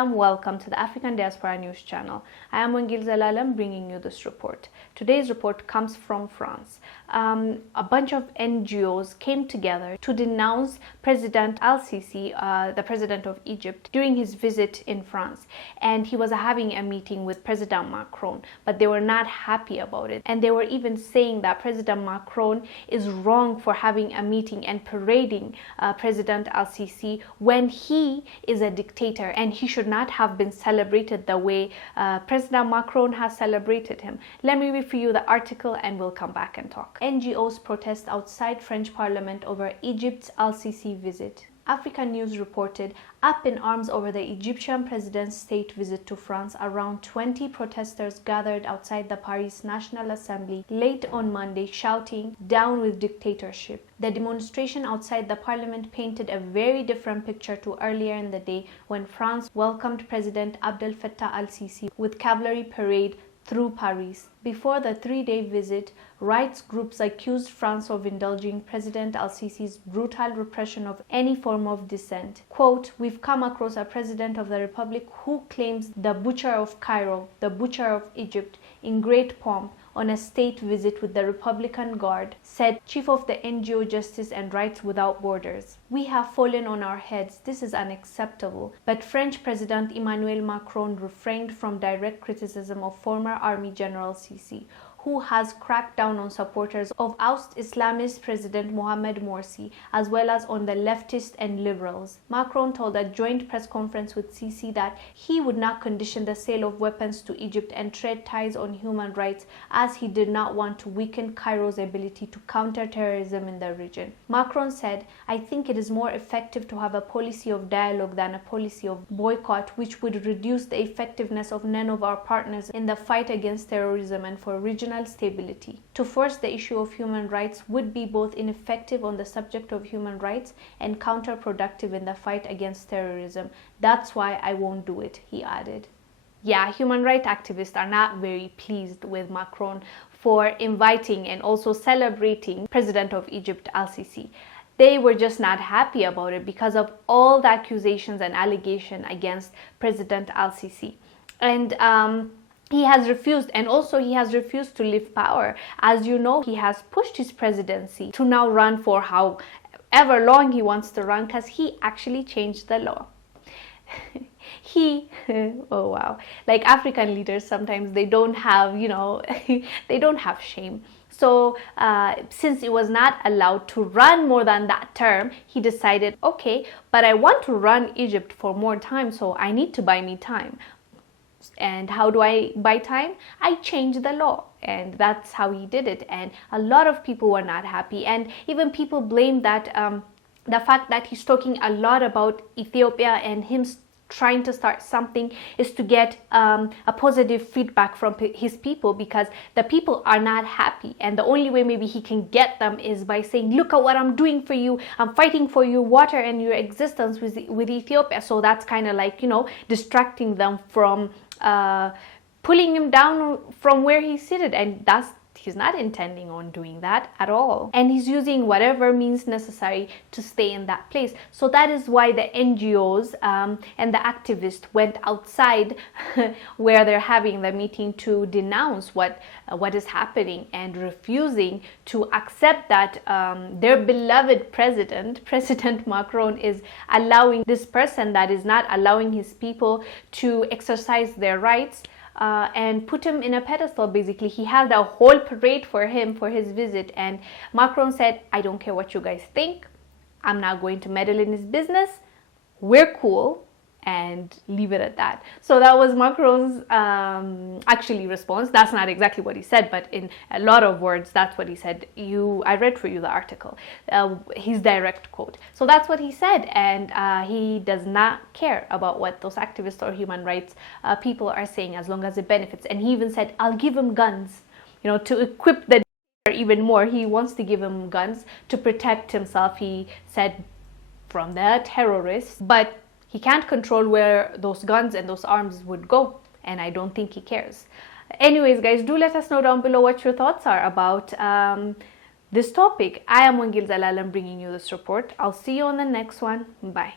Salam, welcome to the African Diaspora News Channel. I am Wongel Zelalem bringing you this report. Today's report comes from France. A bunch of NGOs came together to denounce President Al-Sisi, the president of Egypt, during his visit in France. And he was having a meeting with President Macron, but they were not happy about it. And they were even saying that President Macron is wrong for having a meeting and parading President Al-Sisi when he is a dictator and he should not have been celebrated the way President Macron has celebrated him. Let me read for you the article and we'll come back and talk. NGOs protest outside French Parliament over Egypt's Al-Sisi visit. African News reported, up in arms over the Egyptian president's state visit to France, around 20 protesters gathered outside the Paris National Assembly late on Monday shouting, "Down with dictatorship." The demonstration outside the parliament painted a very different picture to earlier in the day when France welcomed President Abdel Fattah al-Sisi with cavalry parade through Paris. Before the three-day visit, rights groups accused France of indulging President Al-Sisi's brutal repression of any form of dissent. Quote, "We've come across a president of the republic who claims the butcher of Cairo, the butcher of Egypt, in great pomp on a state visit with the Republican Guard," said chief of the NGO Justice and Rights Without Borders. "We have fallen on our heads. This is unacceptable." But French President Emmanuel Macron refrained from direct criticism of former Army General Sisi, who has cracked down on supporters of oust Islamist President Mohamed Morsi, as well as on the leftists and liberals. Macron told a joint press conference with Sisi that he would not condition the sale of weapons to Egypt and tread ties on human rights, as he did not want to weaken Cairo's ability to counter terrorism in the region. Macron said, "I think it is more effective to have a policy of dialogue than a policy of boycott, which would reduce the effectiveness of none of our partners in the fight against terrorism and for regional stability. To force the issue of human rights would be both ineffective on the subject of human rights and counterproductive in the fight against terrorism. That's why I won't do it," he added. Yeah, human rights activists are not very pleased with Macron for inviting and also celebrating President of Egypt Al-Sisi. They were just not happy about it because of all the accusations and allegations against President Al-Sisi. And he has refused, and also he has refused to leave power. As you know, he has pushed his presidency to now run for however long he wants to run, because he actually changed the law. Oh wow, like African leaders, sometimes they don't have, they don't have shame. So since it was not allowed to run more than that term, he decided, okay, but I want to run Egypt for more time, so I need to buy me time. And how do I buy time? I changed the law, and that's how he did it. And a lot of people were not happy, and even people blamed that the fact that he's talking a lot about Ethiopia and him trying to start something is to get a positive feedback from his people, because the people are not happy, and the only way maybe he can get them is by saying, "Look at what I'm doing for you. I'm fighting for your water and your existence with Ethiopia." So that's kind of like, distracting them from pulling him down from where he's seated, and he's not intending on doing that at all, and he's using whatever means necessary to stay in that place. So that is why the NGOs and the activists went outside where they're having the meeting to denounce what is happening, and refusing to accept that their beloved President Macron is allowing this person that is not allowing his people to exercise their rights, and put him in a pedestal. Basically, he had a whole parade for him for his visit, and Macron said, "I don't care what you guys think. I'm not going to meddle in his business. We're cool," and leave it at that. So that was Macron's actually response. That's not exactly what he said, but in a lot of words, that's what he said. I read for you the article, his direct quote. So that's what he said, and he does not care about what those activists or human rights people are saying, as long as it benefits. And he even said, "I'll give him guns, to equip the even more." He wants to give him guns to protect himself, he said, from the terrorists, but he can't control where those guns and those arms would go, and I don't think he cares. Anyways, guys, do let us know down below what your thoughts are about this topic. I am Wongel Zelalem bringing you this report. I'll see you on the next one. Bye.